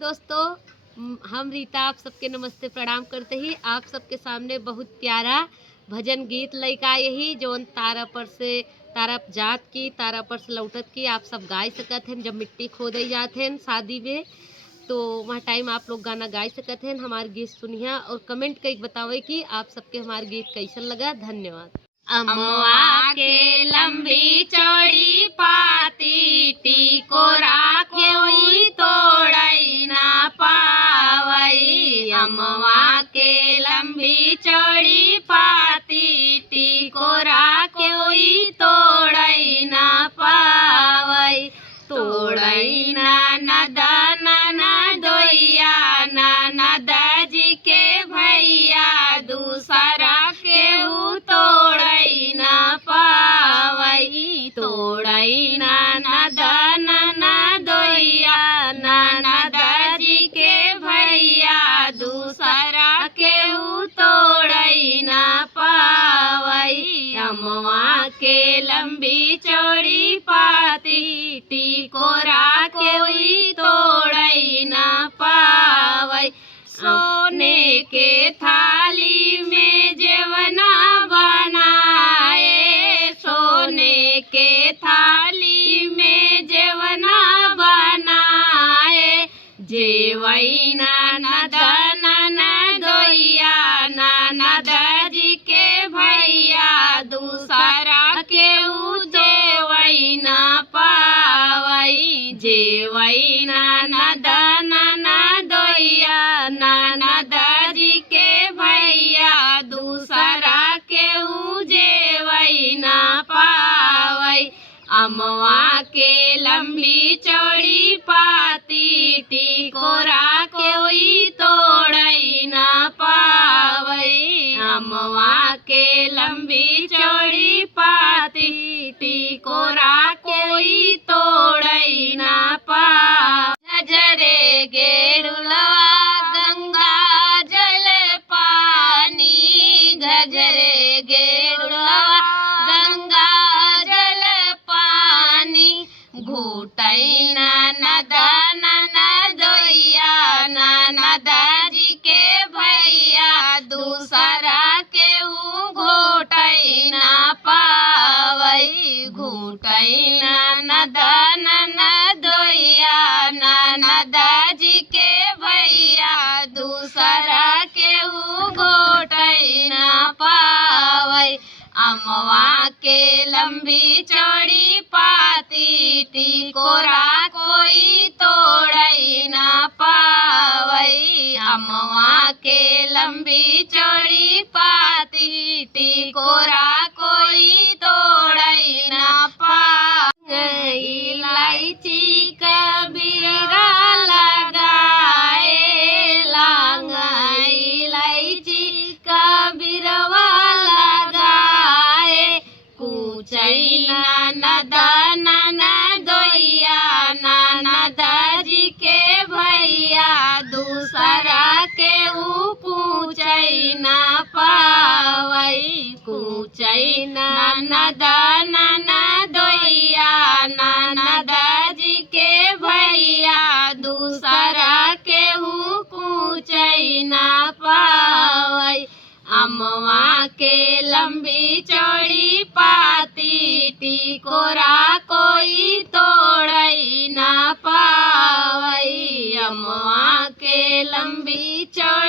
दोस्तों, हम रीता आप सबके नमस्ते प्रणाम करते ही आप सबके सामने बहुत प्यारा भजन गीत लैका यही जोन तारा पर से तारा जात की तारा पर से लौटत की आप सब गाय सकत हैं। जब मिट्टी खोदई जात हैं शादी में तो वहाँ टाइम आप लोग गाना गाय सकत हैं। हमारे गीत सुनिया और कमेंट कई बतावे कि आप सबके हमारे गीत कैसन लगा। धन्यवाद। अमवा के लंबी चौड़ी पाती टिकोरा कोई तोड़ई ना पावई। अमवा के लंबी चौड़ी पाती टिकोरा कोई तोड़ई ना पावई। तोड़ई ना नदन दोइया ननद जी के भैया दूसरा केहू तोड़ई ना पावई। तोड़ई ना नदन दोइया ननद जी के भैया दूसरा केहू तोड़ई ना पावई। अमवा के लंबी चौड़ी पाती टिकोरा कोई तोड़ई ना पावई। सोने के थाली में जेवना बनाए, सोने के थाली में जेवना बनाए। जेवई ननद दोइया ननद जी के भैया दूसरा केहू जेवई ना पावई। जेवई ननद दोइया ननद जी के भैया दूसरा केहू जेवई ना पावई। अमवा के लंबी चौड़ी पाती टिकोरा कोई तोड़ई ना पावई। अमवा के लंबी चौड़ी पाती टिकोरा कोई तोड़ई ना पावई। झझरे गेरुलवा गंगा जल पानी, झझरे गेरुलवा गंगा जल पानी। घूटई ननद दोइया ननद जी के भैया दूसरा केहू घोटई ना पावई। घूटई ननद दोइया ननद जी के भैया दूसरा केहू घोटई ना पावई। अमवा के लंबी चौड़ी पाती टिकोरा कोई तोड़ई ना पावई। अमवा के लंबी चौड़ी पाती टिकोरा कोई तोड़ई ना पावई। इलायची कबीरा लगाए लांग, इलायची कबीरवा लगाए। कुचई ननद दोइया ननद जी के भैया दूसरा केहू कुचई ना पावई। कुचई ननद दोइया ननद जी के भैया दूसरा केहू कुचई ना पावई। अमवा के लंबी चौड़ी पाती टिकोरा कोई तोड़ई ना पावई। अमवा के लंबी चौड़ी